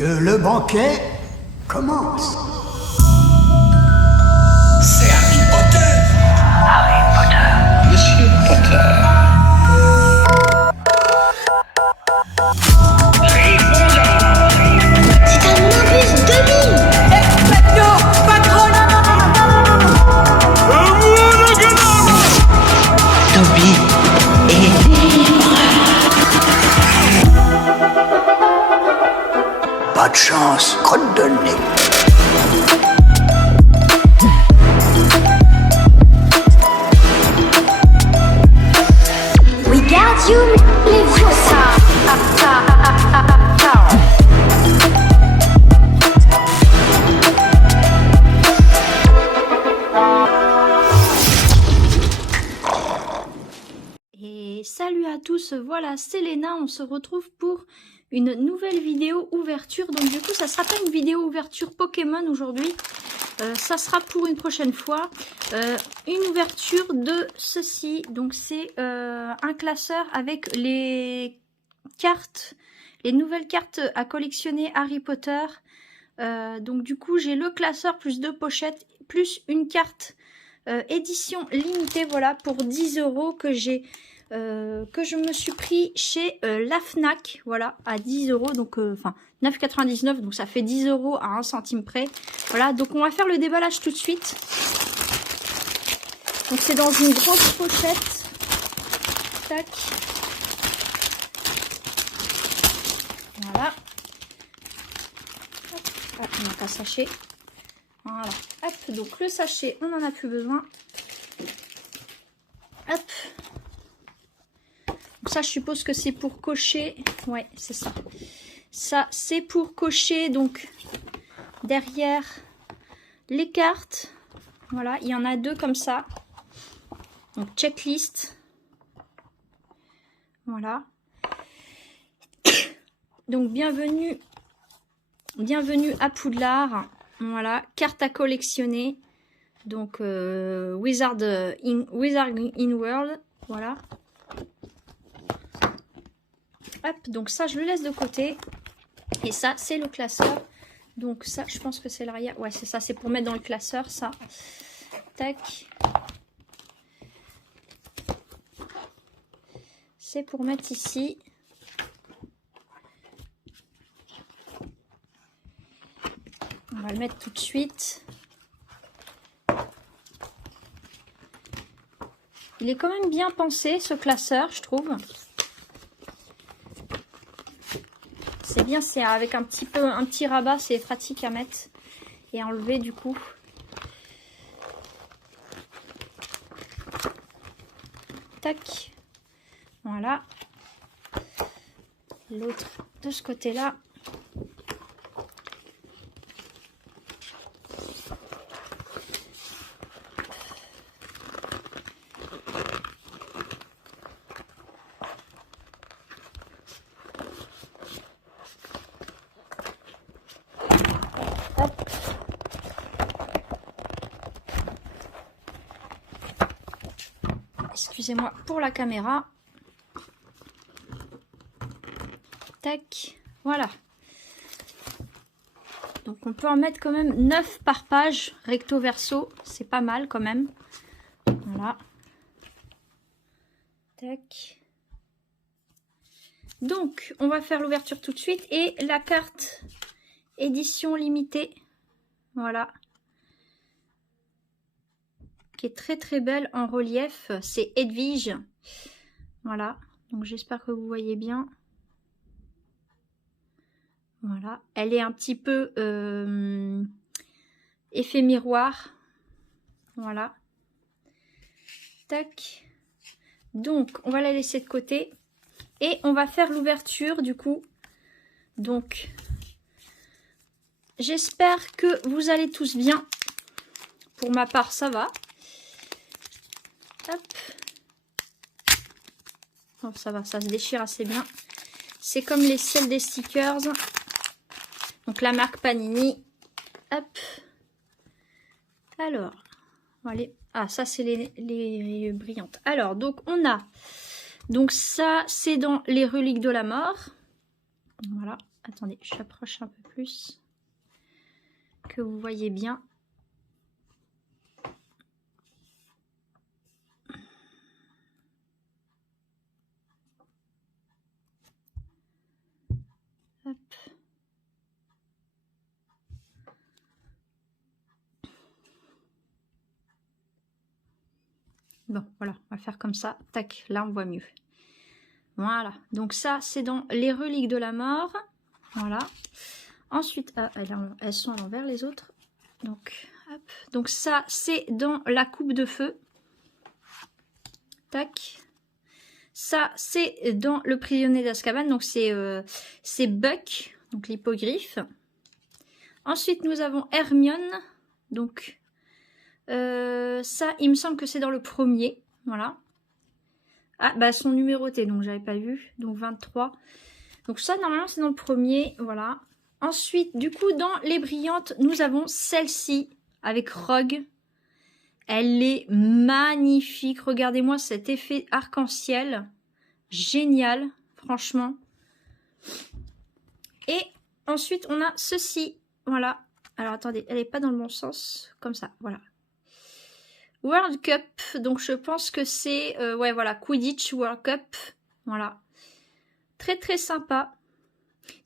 Que le banquet commence. C'est Harry Potter. Harry Potter. Monsieur Potter. Gryffondor. C'est un nimbus 2000. Expecto Patronum. Toby est Pas de chance, crotte de nez. Wingardium Leviosa. Et salut à tous, voilà c'est Léna, on se retrouve pour une nouvelle vidéo ouverture. Donc du coup ça sera pas une vidéo ouverture Pokémon aujourd'hui, ça sera pour une prochaine fois. Une ouverture de ceci, donc c'est un classeur avec les cartes, les nouvelles cartes à collectionner Harry Potter. Donc du coup j'ai le classeur plus 2 pochettes, plus une carte édition limitée, voilà, pour 10 € que je me suis pris chez la Fnac, voilà, à 10 €, donc enfin 9,99 €, donc ça fait 10 € à 1 centime près. Voilà, donc on va faire le déballage tout de suite. Donc c'est dans une grosse pochette. Tac. Voilà. Hop. Ah, on n'a pas sachet. Voilà. Hop, donc le sachet, on n'en a plus besoin. Hop. Donc ça, je suppose que c'est pour cocher. Ouais, c'est ça. Ça, c'est pour cocher, donc, derrière les cartes. Voilà, il y en a 2 comme ça. Donc, checklist. Voilà. Donc, bienvenue à Poudlard. Voilà, carte à collectionner. Donc, Wizard in World. Voilà. Hop, donc ça, je le laisse de côté. Et ça, c'est le classeur. Donc ça, je pense que c'est l'arrière. Ouais, c'est ça, c'est pour mettre dans le classeur, ça. Tac. C'est pour mettre ici. On va le mettre tout de suite. Il est quand même bien pensé, ce classeur, je trouve. C'est bien, c'est avec un petit rabat, c'est pratique à mettre et à enlever du coup. Tac. Voilà. L'autre de ce côté-là. Excusez-moi pour la caméra. Tac, voilà. Donc on peut en mettre quand même 9 par page, recto verso. C'est pas mal quand même. Voilà. Tac. Donc on va faire l'ouverture tout de suite. Et la carte édition limitée. Voilà. Qui est très très belle en relief, c'est Edwige. Voilà, donc j'espère que vous voyez bien. Voilà, elle est un petit peu effet miroir. Voilà. Tac. Donc, on va la laisser de côté. Et on va faire l'ouverture du coup. Donc, j'espère que vous allez tous bien. Pour ma part, ça va. Hop. Oh, ça va, ça se déchire assez bien. C'est comme les selles des stickers. Donc la marque Panini. Hop. Alors, allez. Ah, ça c'est les brillantes. Alors, donc on a. Donc ça, c'est dans les reliques de la mort. Voilà, Attendez, j'approche un peu plus. Que vous voyez bien. Hop. Bon, voilà, on va faire comme ça. Tac, là on voit mieux. Voilà, donc ça c'est dans les reliques de la mort. Voilà. Ensuite, ah, elles sont à l'envers les autres. Donc, hop. Donc ça c'est dans la coupe de feu. Tac. Ça c'est dans le prisonnier d'Azkaban. Donc c'est Buck, donc l'hippogriffe. Ensuite nous avons Hermione. Donc ça il me semble que c'est dans le premier. Voilà. Ah, bah, elles sont numérotées, donc j'avais pas vu. Donc 23. Donc ça, normalement, c'est dans le premier. Voilà. Ensuite, du coup, dans les brillantes, nous avons celle-ci avec Rogue. Elle est magnifique. Regardez-moi cet effet arc-en-ciel. Génial, franchement. Et ensuite, on a ceci. Voilà. Alors, attendez, elle n'est pas dans le bon sens. Comme ça, voilà. World Cup, donc je pense que c'est ouais voilà, Quidditch World Cup, voilà, très très sympa.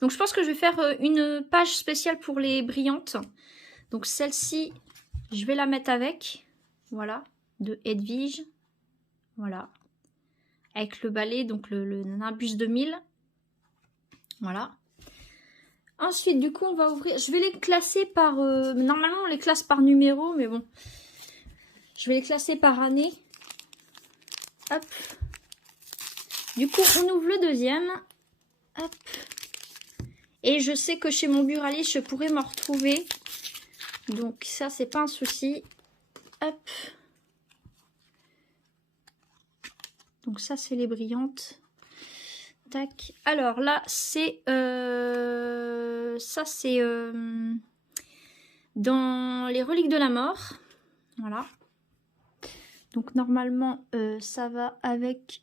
Donc je pense que je vais faire une page spéciale pour les brillantes. Donc celle-ci, je vais la mettre avec, voilà, de Hedwige, voilà, avec le balai, donc le Nimbus 2000, voilà. Ensuite du coup on va ouvrir, je vais les classer par, normalement on les classe par numéro, mais bon. Je vais les classer par année. Hop. Du coup, on ouvre le deuxième. Hop. Et je sais que chez mon buraliste, je pourrais m'en retrouver. Donc ça, c'est pas un souci. Hop. Donc ça, c'est les brillantes. Tac. Alors là, c'est... ça, c'est... dans les reliques de la mort. Voilà. Donc normalement, ça va avec...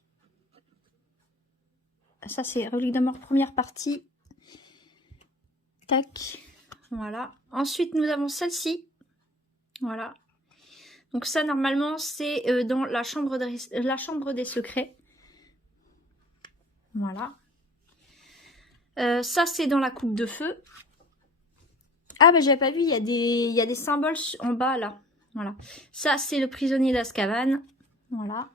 Ça, c'est Relique de la mort, première partie. Tac. Voilà. Ensuite, nous avons celle-ci. Voilà. Donc ça, normalement, c'est dans la chambre des secrets. Voilà. Ça, c'est dans la coupe de feu. Ah, ben j'avais pas vu, il y a des symboles en bas, là. Voilà. Ça, c'est le prisonnier d'Azkaban. Voilà.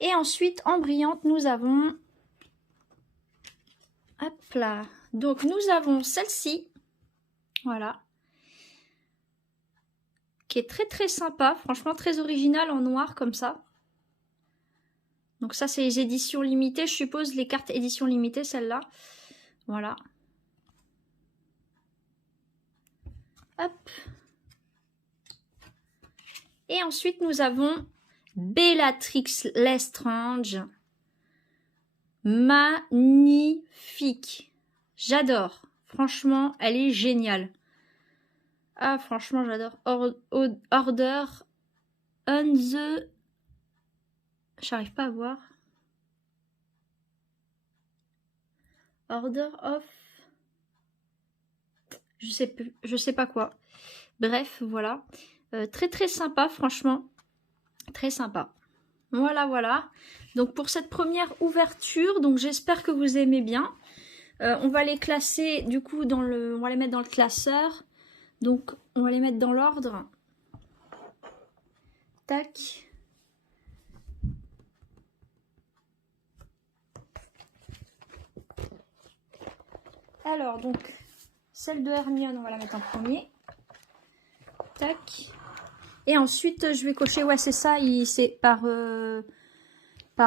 Et ensuite, en brillante, nous avons... Hop là. Donc, nous avons celle-ci. Voilà. Qui est très, très sympa. Franchement, très originale en noir, comme ça. Donc, ça, c'est les éditions limitées. Je suppose les cartes éditions limitées, celle-là. Voilà. Hop. Et ensuite, nous avons Bellatrix Lestrange. Magnifique. J'adore. Franchement, elle est géniale. Ah, franchement, j'adore. Order on the... J'arrive pas à voir. Order of... Je sais pas quoi. Bref, voilà. Très très sympa, franchement. Très sympa. Voilà, voilà. Donc pour cette première ouverture, donc j'espère que vous aimez bien. On va les classer, du coup, on va les mettre dans le classeur. Donc on va les mettre dans l'ordre. Tac. Alors, donc, celle de Hermione, on va la mettre en premier. Tac. Et ensuite, je vais cocher, ouais, c'est ça, c'est par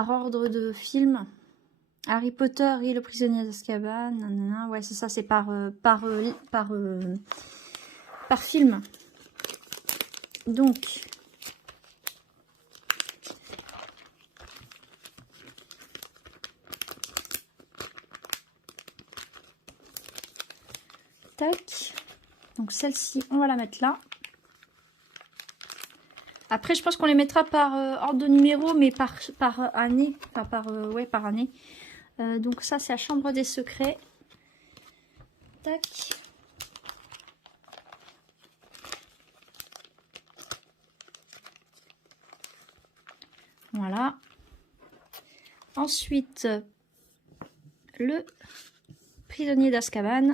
ordre de film. Harry Potter et le prisonnier d'Azkaban. Ouais, c'est ça, c'est par film. Donc, tac. Donc, celle-ci, on va la mettre là. Après, je pense qu'on les mettra par ordre de numéro, mais par année. Enfin, par année. Donc ça, c'est la chambre des secrets. Tac. Voilà. Ensuite, le prisonnier d'Azkaban.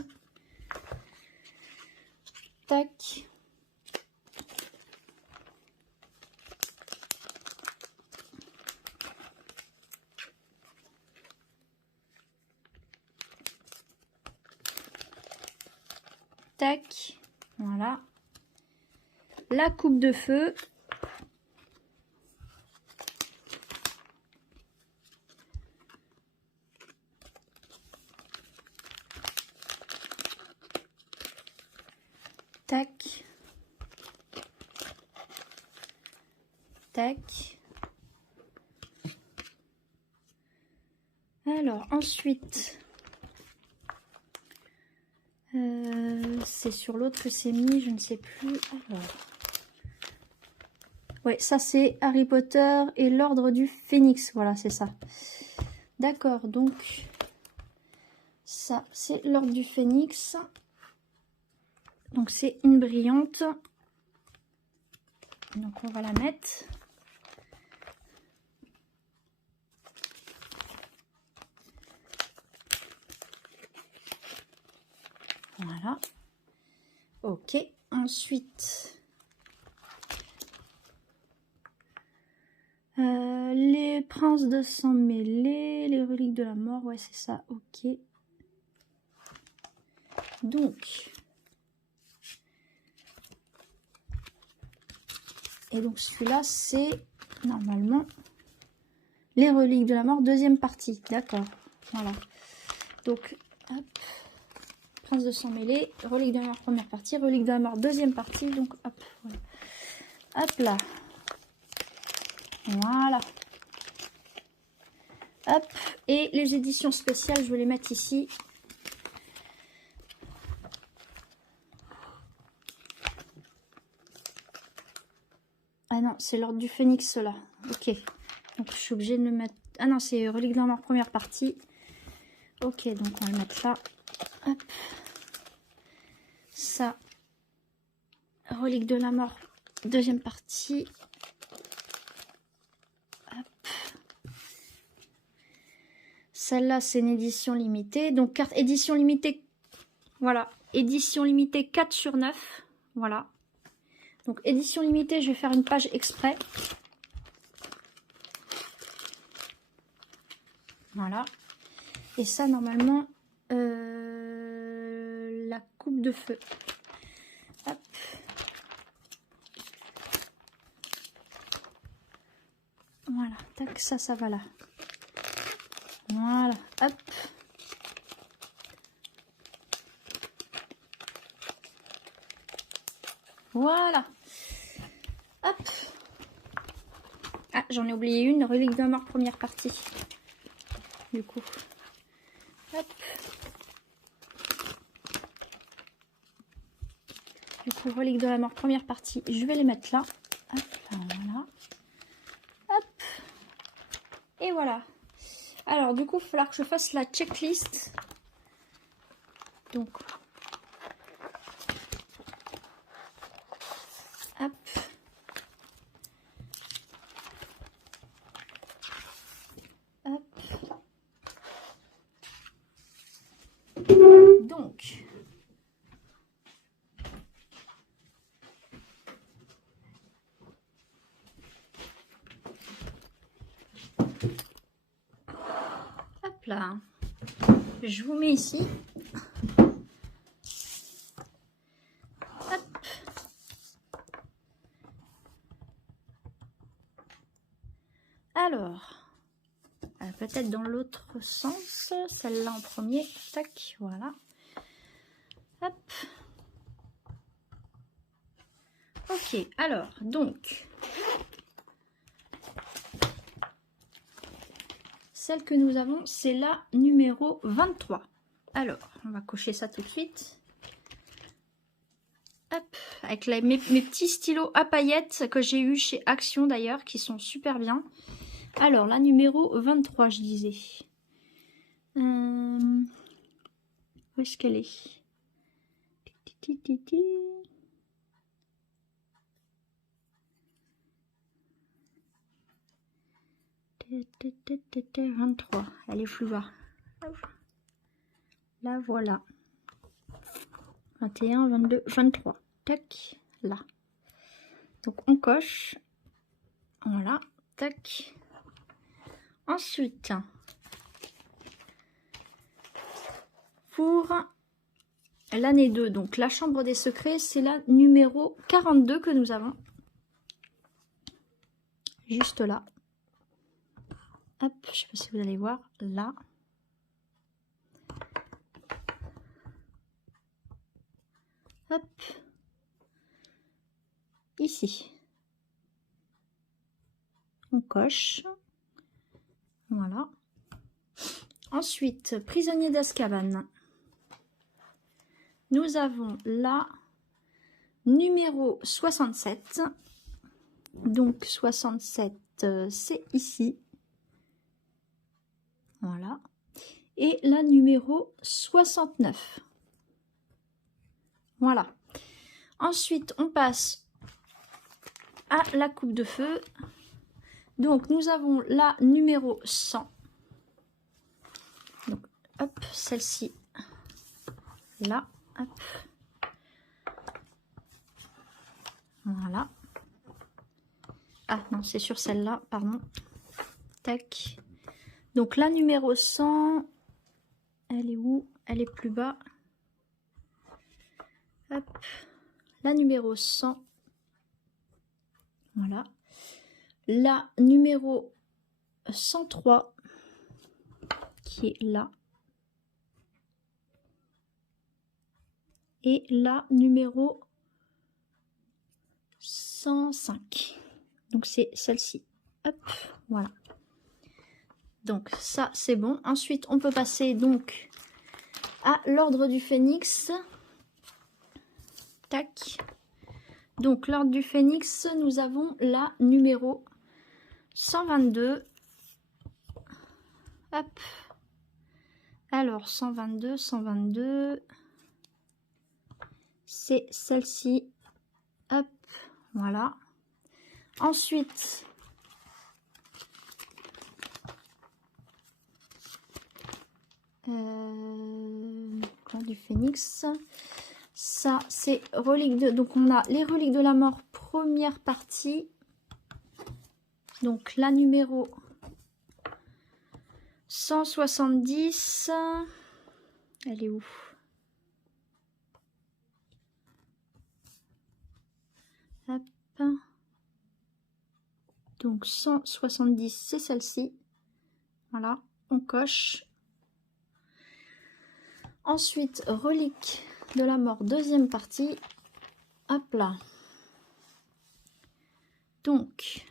Tac. Tac. Voilà. La coupe de feu. Tac. Tac. Alors, ensuite, c'est sur l'autre que c'est mis, je ne sais plus. Alors, ouais, ça c'est Harry Potter et l'Ordre du Phénix. Voilà, c'est ça. D'accord, donc, ça c'est l'Ordre du Phénix. Donc c'est une brillante. Donc on va la mettre. Voilà. Ok. Ensuite, les princes de sang mêlés, les reliques de la mort. Ouais, c'est ça. Ok. Donc... Et donc celui-là, c'est normalement les reliques de la mort, deuxième partie. D'accord. Voilà. Donc, hop. Prince de sang mêlé, reliques de la mort, première partie. Reliques de la mort, deuxième partie. Donc, hop. Voilà. Hop là. Voilà. Hop. Et les éditions spéciales, je vais les mettre ici. Ah non, c'est l'Ordre du Phénix, là. Ok. Donc, je suis obligée de le mettre... Ah non, c'est Relique de la mort, première partie. Ok, donc on va le mettre là. Hop. Ça. Relique de la mort, deuxième partie. Hop. Celle-là, c'est une édition limitée. Donc, carte édition limitée. Voilà. Édition limitée 4 sur 9. Voilà. Donc, édition limitée, je vais faire une page exprès. Voilà. Et ça, normalement, la coupe de feu. Hop. Voilà. Tac, ça va là. Voilà. Hop. Voilà. Hop. Ah, j'en ai oublié une. Relique de la mort, première partie. Du coup. Hop. Du coup, relique de la mort, première partie. Je vais les mettre là. Hop, là, voilà. Hop. Et voilà. Alors, du coup, il va falloir que je fasse la checklist. Donc... Hop. Hop. Donc. Hop là. Je vous mets ici. Alors, peut-être dans l'autre sens, celle-là en premier, tac, voilà. Hop. Ok, alors, donc, celle que nous avons, c'est la numéro 23. Alors, on va cocher ça tout de suite. Hop, avec mes petits stylos à paillettes que j'ai eu chez Action d'ailleurs, qui sont super bien. Alors, la numéro 23, je disais. Où est-ce qu'elle est? Ti, ti, ti. Ti, ti, ti, ti, ti, 23. Elle est plus bas. Là, voilà. 21, 22, 23. Tac, là. Donc, on coche. Voilà. Tac. Ensuite, pour l'année 2, donc la chambre des secrets, c'est la numéro 42 que nous avons. Juste là. Hop, je sais pas si vous allez voir. Là. Hop. Ici. On coche. Voilà. Ensuite, prisonnier d'Azkaban. Nous avons la numéro 67. Donc 67, c'est ici. Voilà. Et la numéro 69. Voilà. Ensuite, on passe à la coupe de feu. Donc, nous avons la numéro 100. Donc, hop, celle-ci. Là, hop. Voilà. Ah non, c'est sur celle-là, pardon. Tac. Donc, la numéro 100, elle est où? Elle est plus bas. Hop. La numéro 100. Voilà. La numéro 103 qui est là. Et la numéro 105. Donc c'est celle-ci. Hop, voilà. Donc ça c'est bon. Ensuite on peut passer donc à l'ordre du Phénix. Tac. Donc l'ordre du Phénix, nous avons la numéro 122. Hop. Alors 122, 122. C'est celle-ci. Hop. Voilà. Ensuite, l'ordre du Phénix. Ça, c'est reliques de... Donc, on a les reliques de la mort, première partie. Donc, la numéro 170. Elle est où? Hop. Donc, 170, c'est celle-ci. Voilà, on coche. Ensuite, reliques de la mort, deuxième partie. Hop là. Donc,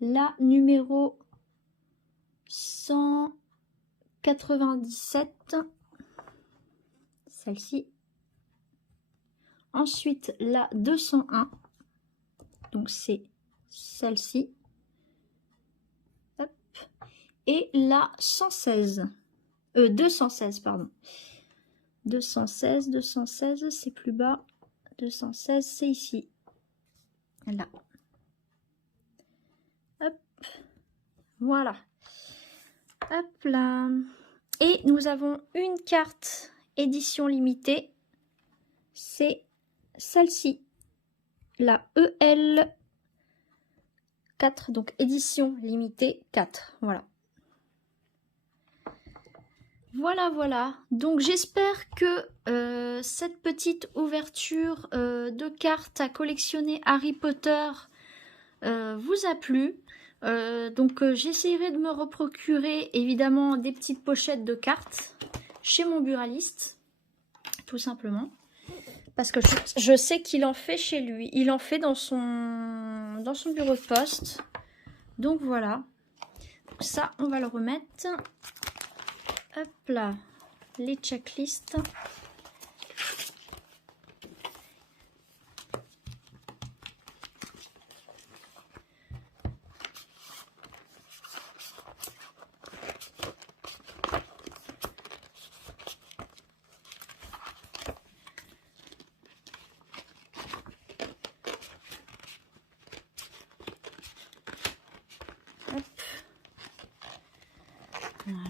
la numéro 197. Celle-ci. Ensuite, la 201. Donc, c'est celle-ci. Hop. Et la 116. 216, pardon. 216, 216, c'est plus bas. 216, c'est ici. Là. Hop. Voilà. Hop là. Et nous avons une carte édition limitée. C'est celle-ci. La EL 4. Donc édition limitée 4. Voilà. Voilà. Donc j'espère que cette petite ouverture de cartes à collectionner Harry Potter vous a plu. Donc j'essaierai de me reprocurer évidemment des petites pochettes de cartes chez mon buraliste, tout simplement. Parce que je sais qu'il en fait chez lui. Il en fait dans son bureau de poste. Donc voilà. Ça, on va le remettre. Hop là, les checklists.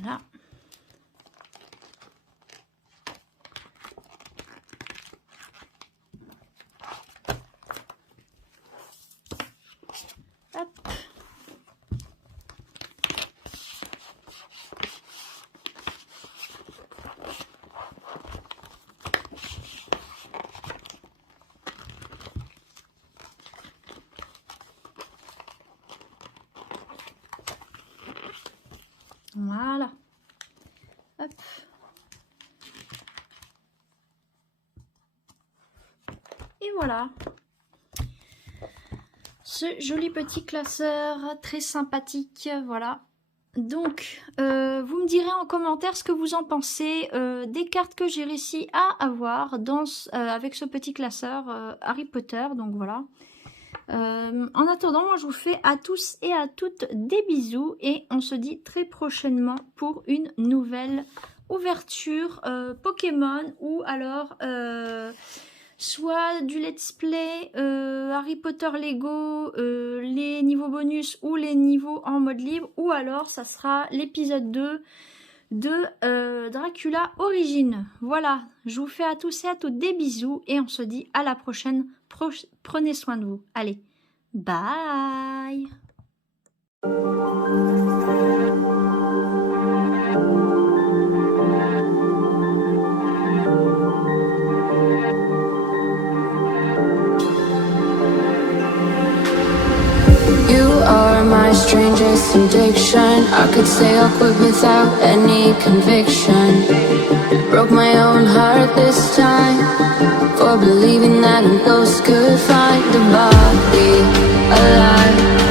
Voilà. Hop. Voilà. Hop. Et voilà. Ce joli petit classeur très sympathique. Voilà. Donc, vous me direz en commentaire ce que vous en pensez des cartes que j'ai réussi à avoir avec ce petit classeur Harry Potter. Donc voilà. En attendant, moi je vous fais à tous et à toutes des bisous et on se dit très prochainement pour une nouvelle ouverture Pokémon ou alors soit du let's play Harry Potter Lego, les niveaux bonus ou les niveaux en mode libre, ou alors ça sera l'épisode 2 de Dracula Origins. Voilà, je vous fais à tous et à toutes des bisous et on se dit à la prochaine. Prenez soin de vous. Allez, bye. You are my strangest addiction. I could say I'll quit without any conviction. Broke my own heart this time for believing that a ghost could find a body alive.